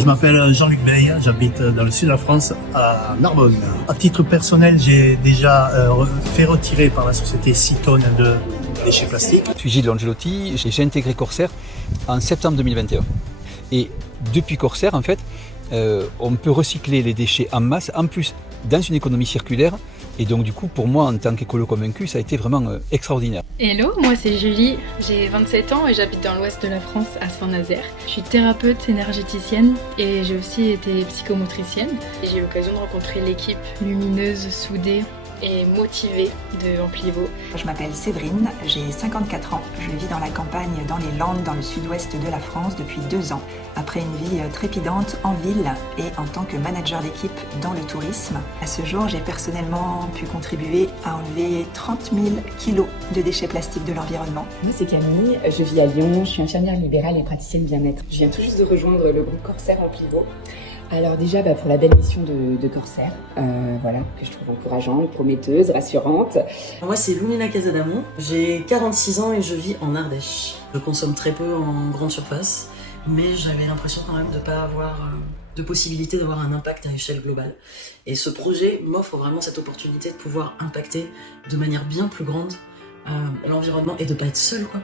Je m'appelle Jean-Luc Beille, j'habite dans le sud de la France, à Narbonne. À titre personnel, j'ai déjà fait retirer par la société 6 tonnes de déchets plastiques. Je suis Gilles Angelotti, j'ai intégré Corsair en septembre 2021. Et depuis Corsair, en fait, on peut recycler les déchets en masse, en plus dans une économie circulaire. Et donc du coup, pour moi, en tant qu'écolo convaincu, ça a été vraiment extraordinaire. Hello, moi c'est Julie, j'ai 27 ans et j'habite dans l'ouest de la France, à Saint-Nazaire. Je suis thérapeute énergéticienne et j'ai aussi été psychomotricienne. J'ai eu l'occasion de rencontrer l'équipe lumineuse, soudée et motivée de Amplivo. Je m'appelle Séverine, j'ai 54 ans. Je vis dans la campagne, dans les Landes, dans le sud-ouest de la France depuis 2 ans. Après une vie trépidante en ville et en tant que manager d'équipe dans le tourisme, à ce jour, j'ai personnellement pu contribuer à enlever 30 000 kilos de déchets plastiques de l'environnement. Moi, c'est Camille, je vis à Lyon, je suis infirmière libérale et praticienne bien-être. Je viens tout juste de rejoindre le groupe Corsair Amplivo. Alors déjà, pour la belle mission de Corsair, voilà, que je trouve encourageante, prometteuse, rassurante. Moi, c'est Lumina Casadamon, j'ai 46 ans et je vis en Ardèche. Je consomme très peu en grande surface, mais j'avais l'impression quand même de ne pas avoir de possibilité d'avoir un impact à échelle globale. Et ce projet m'offre vraiment cette opportunité de pouvoir impacter de manière bien plus grande l'environnement et de ne pas être seul, quoi.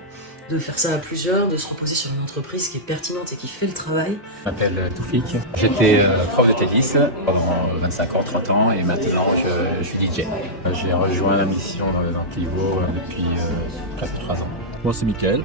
De faire ça à plusieurs, de se reposer sur une entreprise qui est pertinente et qui fait le travail. Je m'appelle Toufik, j'étais prof de tennis pendant 25 ans, 30 ans et maintenant je suis DJ. J'ai rejoint la mission d'Amplivo depuis presque 3 ans. Moi c'est Mickaël,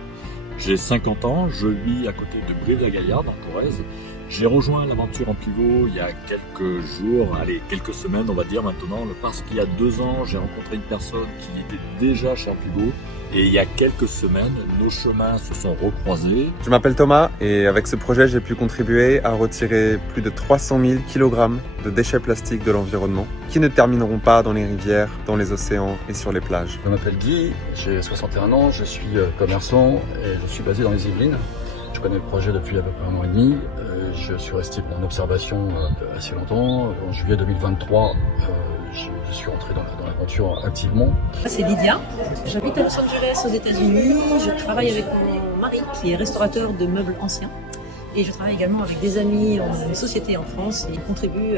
j'ai 50 ans, je vis à côté de Brive-la-Gaillarde en Corrèze. J'ai rejoint l'aventure Amplivo il y a quelques jours, quelques semaines on va dire maintenant, parce qu'il y a 2 ans j'ai rencontré une personne qui était déjà chez Amplivo. Et il y a quelques semaines, nos chemins se sont recroisés. Je m'appelle Thomas et avec ce projet, j'ai pu contribuer à retirer plus de 300 000 kg de déchets plastiques de l'environnement qui ne termineront pas dans les rivières, dans les océans et sur les plages. Je m'appelle Guy, j'ai 61 ans, je suis commerçant et je suis basé dans les Yvelines. Je connais le projet depuis à peu près 1 an et demi. Je suis resté en observation assez longtemps. En juillet 2023, je suis entré dans l'aventure activement. C'est Lydia, j'habite à Los Angeles aux États-Unis. Je travaille avec mon mari qui est restaurateur de meubles anciens. Et je travaille également avec des amis en une société en France et contribue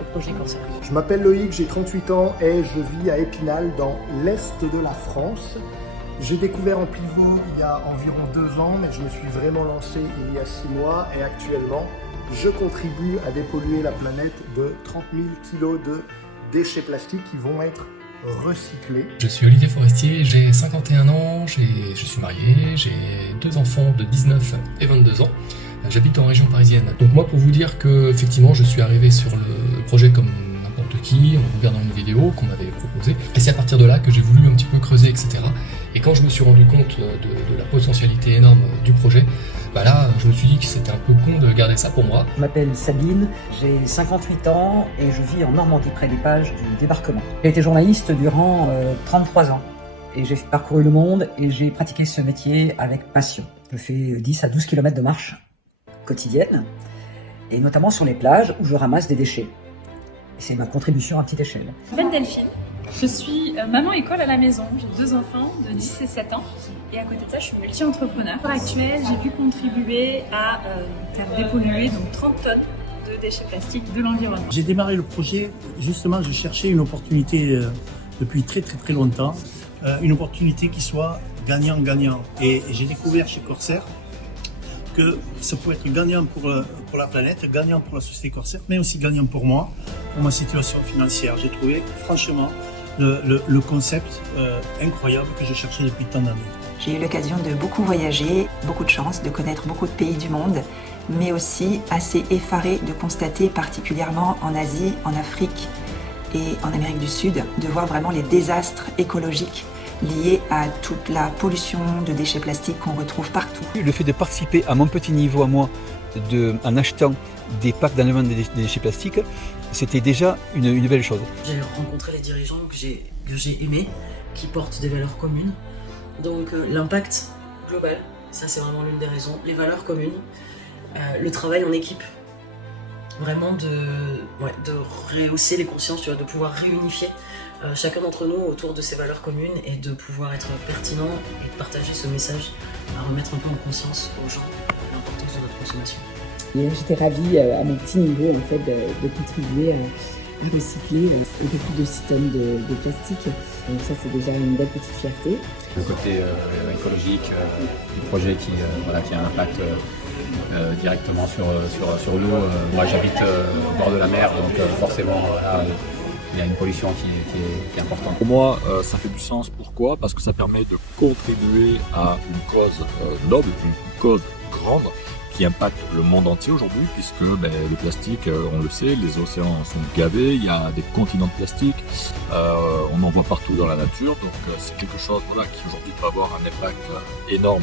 au projet Corsair. Je m'appelle Loïc, j'ai 38 ans et je vis à Épinal dans l'est de la France. J'ai découvert Amplivo il y a environ 2 ans, mais je me suis vraiment lancé il y a 6 mois et actuellement, je contribue à dépolluer la planète de 30 000 kilos de déchets plastiques qui vont être recyclés. Je suis Olivier Forestier, j'ai 51 ans, je suis marié, j'ai 2 enfants de 19 et 22 ans. J'habite en région parisienne. Donc moi, pour vous dire que effectivement, je suis arrivé sur le projet comme n'importe qui, en regardant une vidéo qu'on m'avait proposée. Et c'est à partir de là que j'ai voulu un petit peu creuser, etc. Et quand je me suis rendu compte de la potentialité énorme du projet, là, je me suis dit que c'était un peu con de garder ça pour moi. Je m'appelle Sabine, j'ai 58 ans et je vis en Normandie, près des Pages du débarquement. J'ai été journaliste durant 33 ans et j'ai parcouru le monde et j'ai pratiqué ce métier avec passion. Je fais 10 à 12 km de marche quotidienne et notamment sur les plages où je ramasse des déchets. C'est ma contribution à petite échelle. Je m'appelle Delphine, je suis maman école à la maison, j'ai 2 enfants de 10 et 7 ans et à côté de ça je suis multi-entrepreneur. À l'heure actuelle, j'ai pu contribuer à faire dépolluer donc 30 tonnes de déchets plastiques de l'environnement. J'ai démarré le projet, justement je cherchais une opportunité depuis très longtemps, une opportunité qui soit gagnant-gagnant. Et j'ai découvert chez Corsair que ça pouvait être gagnant pour la planète, gagnant pour la société Corsair, mais aussi gagnant pour moi, pour ma situation financière. J'ai trouvé franchement le concept incroyable que je cherchais depuis tant d'années. J'ai eu l'occasion de beaucoup voyager, beaucoup de chance, de connaître beaucoup de pays du monde, mais aussi assez effarée de constater, particulièrement en Asie, en Afrique et en Amérique du Sud, de voir vraiment les désastres écologiques liés à toute la pollution de déchets plastiques qu'on retrouve partout. Le fait de participer à mon petit niveau à moi, en achetant des packs d'enlèvement des déchets plastiques, c'était déjà une belle chose. J'ai rencontré les dirigeants que j'ai aimés, qui portent des valeurs communes. Donc l'impact global, ça c'est vraiment l'une des raisons. Les valeurs communes, le travail en équipe. Vraiment de rehausser les consciences, de pouvoir réunifier chacun d'entre nous autour de ces valeurs communes et de pouvoir être pertinent et de partager ce message, à remettre un peu en conscience aux gens l'importance de notre consommation. Et là, j'étais ravie à mon petit niveau en fait de contribuer à recycler un peu plus de 6 tonnes de plastique. Donc ça, c'est déjà une belle petite fierté. Le côté écologique du projet qui a un impact directement sur l'eau. Moi, j'habite au bord de la mer, donc forcément, il y a une pollution qui est importante. Pour moi, ça fait du sens. Pourquoi? Parce que ça permet de contribuer à une cause noble, une cause grande, qui impacte le monde entier aujourd'hui, puisque le plastique, on le sait, les océans sont gavés, il y a des continents de plastique, on en voit partout dans la nature, donc c'est quelque chose qui aujourd'hui peut avoir un impact énorme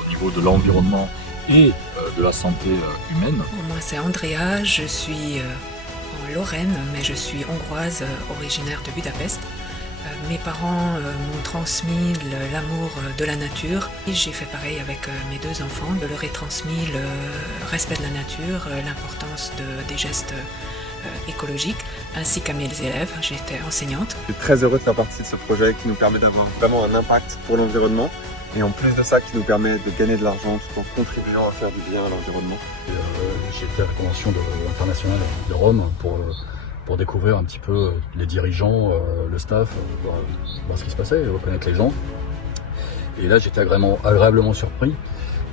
au niveau de l'environnement et de la santé humaine. Moi c'est Andrea, je suis en Lorraine, mais je suis hongroise, originaire de Budapest. Mes parents m'ont transmis l'amour de la nature et j'ai fait pareil avec mes 2 enfants. Je leur ai transmis le respect de la nature, l'importance des gestes écologiques, ainsi qu'à mes élèves. J'étais enseignante. Je suis très heureux de faire partie de ce projet qui nous permet d'avoir vraiment un impact pour l'environnement et en plus de ça qui nous permet de gagner de l'argent tout en contribuant à faire du bien à l'environnement. J'ai été à la convention internationale de Rome pour découvrir un petit peu les dirigeants, le staff, voir ce qui se passait, reconnaître les gens. Et là, j'étais agréablement surpris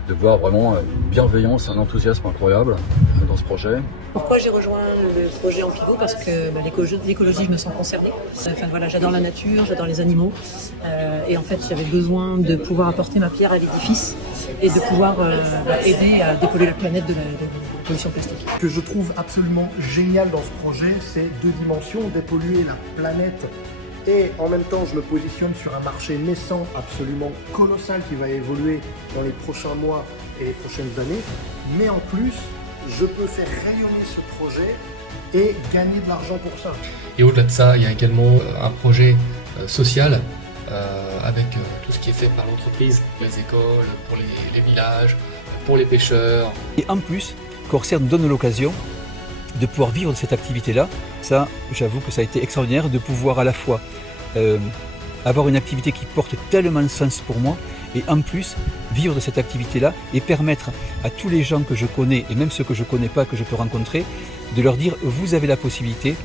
de voir vraiment une bienveillance, un enthousiasme incroyable dans ce projet. Pourquoi j'ai rejoint le projet en pivot? Parce que l'écologie, je me sens concernée. J'adore la nature, j'adore les animaux. Et en fait, j'avais besoin de pouvoir apporter ma pierre à l'édifice et de pouvoir aider à dépolluer la planète de la pollution plastique. Ce que je trouve absolument génial dans ce projet, c'est 2 dimensions, dépolluer la planète et en même temps je me positionne sur un marché naissant absolument colossal qui va évoluer dans les prochains mois et les prochaines années, mais en plus je peux faire rayonner ce projet et gagner de l'argent pour ça. Et au-delà de ça, il y a également un projet social avec tout ce qui est fait par l'entreprise, les écoles, pour les villages, pour les pêcheurs. Et en plus, Corsair nous donne l'occasion de pouvoir vivre de cette activité-là. Ça, j'avoue que ça a été extraordinaire de pouvoir à la fois avoir une activité qui porte tellement de sens pour moi et en plus vivre de cette activité-là et permettre à tous les gens que je connais et même ceux que je ne connais pas, que je peux rencontrer, de leur dire vous avez la possibilité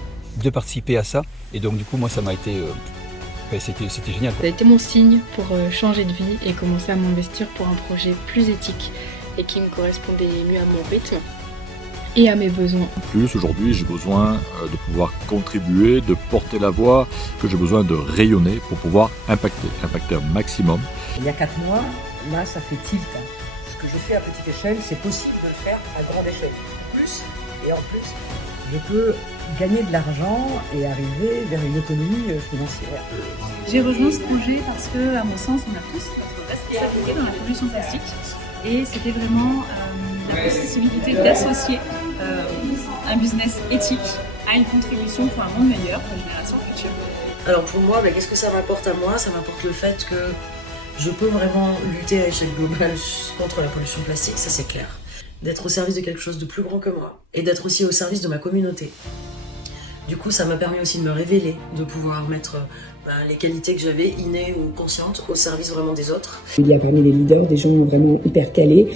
de participer à ça. Et donc du coup, moi, ça m'a été... c'était génial. Ça a été mon signe pour changer de vie et commencer à m'investir pour un projet plus éthique et qui me correspondait mieux à mon rythme et à mes besoins. En plus, aujourd'hui, j'ai besoin de pouvoir contribuer, de porter la voix, que j'ai besoin de rayonner pour pouvoir impacter un maximum. Il y a 4 mois, là, ça fait tilt. Ce que je fais à petite échelle, c'est possible de le faire à grande échelle. En plus, je peux gagner de l'argent et arriver vers une autonomie financière. J'ai rejoint ce projet parce que, à mon sens, on a tous notre responsabilité dans la pollution plastique et c'était vraiment la possibilité d'associer un business éthique à une contribution pour un monde meilleur pour les générations futures. Alors pour moi, qu'est-ce que ça m'apporte à moi? Ça m'apporte le fait que je peux vraiment lutter à échelle globale contre la pollution plastique, ça c'est clair. D'être au service de quelque chose de plus grand que moi et d'être aussi au service de ma communauté. Du coup, ça m'a permis aussi de me révéler, de pouvoir mettre les qualités que j'avais, innées ou conscientes, au service vraiment des autres. Il y a parmi les leaders des gens vraiment hyper calés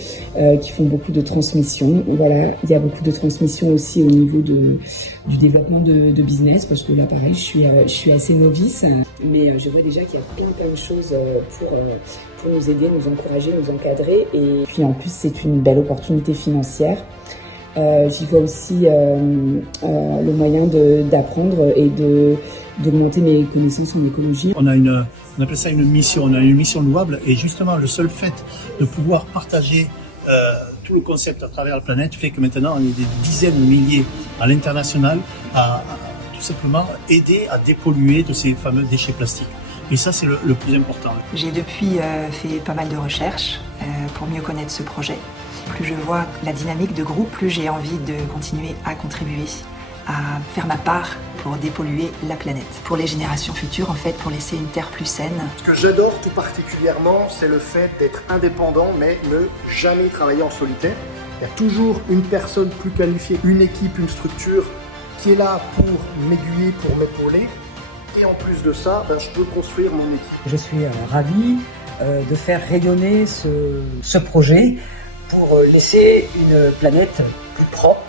qui font beaucoup de transmission. Voilà, il y a beaucoup de transmission aussi au niveau du développement de business parce que là, pareil, je suis assez novice, mais je vois déjà qu'il y a plein de choses pour nous aider, nous encourager, nous encadrer. Et puis en plus, c'est une belle opportunité financière. J'y vois aussi le moyen d'apprendre et d'augmenter mes connaissances en écologie. On appelle ça une mission louable et justement le seul fait de pouvoir partager tout le concept à travers la planète fait que maintenant on est des dizaines de milliers à l'international à tout simplement aider à dépolluer de ces fameux déchets plastiques. Et ça c'est le plus important. J'ai depuis fait pas mal de recherches pour mieux connaître ce projet. Plus je vois la dynamique de groupe, plus j'ai envie de continuer à contribuer, à faire ma part pour dépolluer la planète. Pour les générations futures, en fait, pour laisser une terre plus saine. Ce que j'adore tout particulièrement, c'est le fait d'être indépendant, mais ne jamais travailler en solitaire. Il y a toujours une personne plus qualifiée, une équipe, une structure qui est là pour m'aiguiller, pour m'épauler. Et en plus de ça, je peux construire mon équipe. Je suis ravie de faire rayonner ce projet pour laisser une planète plus propre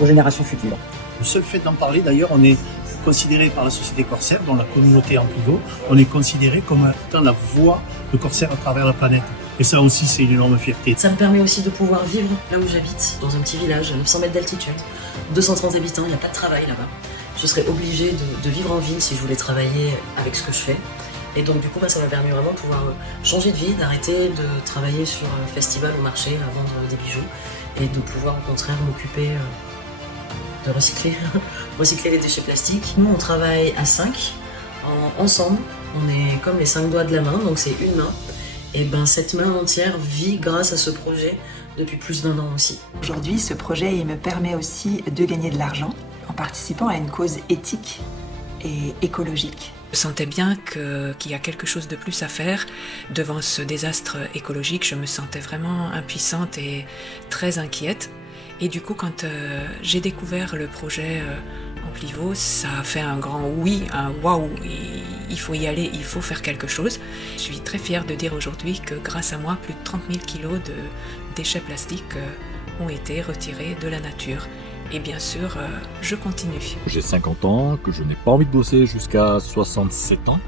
aux générations futures. Le seul fait d'en parler, d'ailleurs, on est considéré par la société Corsair, dans la communauté en pivot, on est considéré comme étant la voix de Corsair à travers la planète. Et ça aussi, c'est une énorme fierté. Ça me permet aussi de pouvoir vivre là où j'habite, dans un petit village à 900 mètres d'altitude, 230 habitants, il n'y a pas de travail là-bas. Je serais obligée de vivre en ville si je voulais travailler avec ce que je fais. Et donc du coup, ça m'a permis vraiment de pouvoir changer de vie, d'arrêter de travailler sur un festival au marché à vendre des bijoux et de pouvoir au contraire m'occuper de recycler les déchets plastiques. Nous, on travaille à 5, ensemble. On est comme les 5 doigts de la main, donc c'est une main. Et cette main entière vit grâce à ce projet depuis plus d'1 an aussi. Aujourd'hui, ce projet il me permet aussi de gagner de l'argent en participant à une cause éthique et écologique. Je sentais bien qu'il y a quelque chose de plus à faire. Devant ce désastre écologique, je me sentais vraiment impuissante et très inquiète. Et du coup, quand j'ai découvert le projet Amplivo, ça a fait un grand oui, un waouh, il faut y aller, il faut faire quelque chose. Je suis très fière de dire aujourd'hui que grâce à moi, plus de 30 000 kilos de déchets plastiques ont été retirés de la nature. Et bien sûr, je continue. J'ai 50 ans, que je n'ai pas envie de bosser jusqu'à 67 ans.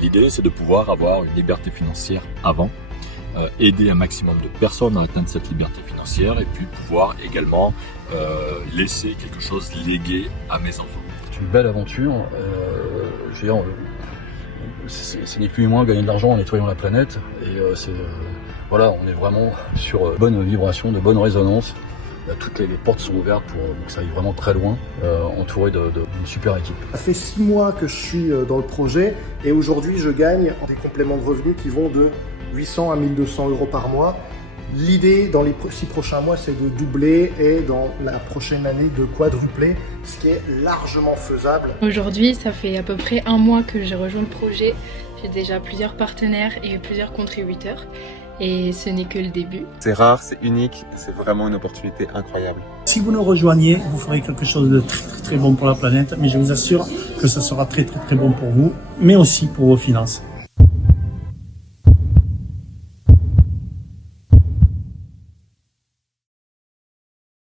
L'idée, c'est de pouvoir avoir une liberté financière avant, aider un maximum de personnes à atteindre cette liberté financière et puis pouvoir également laisser quelque chose légué à mes enfants. C'est une belle aventure. Je veux dire, c'est ni plus ni moins gagner de l'argent en nettoyant la planète. Et voilà, on est vraiment sur bonne vibration, de bonne résonance. Toutes les portes sont ouvertes pour que ça aille vraiment très loin, entouré d'une super équipe. Ça fait 6 mois que je suis dans le projet et aujourd'hui je gagne des compléments de revenus qui vont de 800 à 1200 euros par mois. L'idée dans les 6 prochains mois, c'est de doubler et dans la prochaine année de quadrupler, ce qui est largement faisable. Aujourd'hui, ça fait à peu près 1 mois que j'ai rejoint le projet. J'ai déjà plusieurs partenaires et plusieurs contributeurs. Et ce n'est que le début. C'est rare, c'est unique, c'est vraiment une opportunité incroyable. Si vous nous rejoignez, vous ferez quelque chose de très très bon pour la planète, mais je vous assure que ça sera très très très bon pour vous, mais aussi pour vos finances.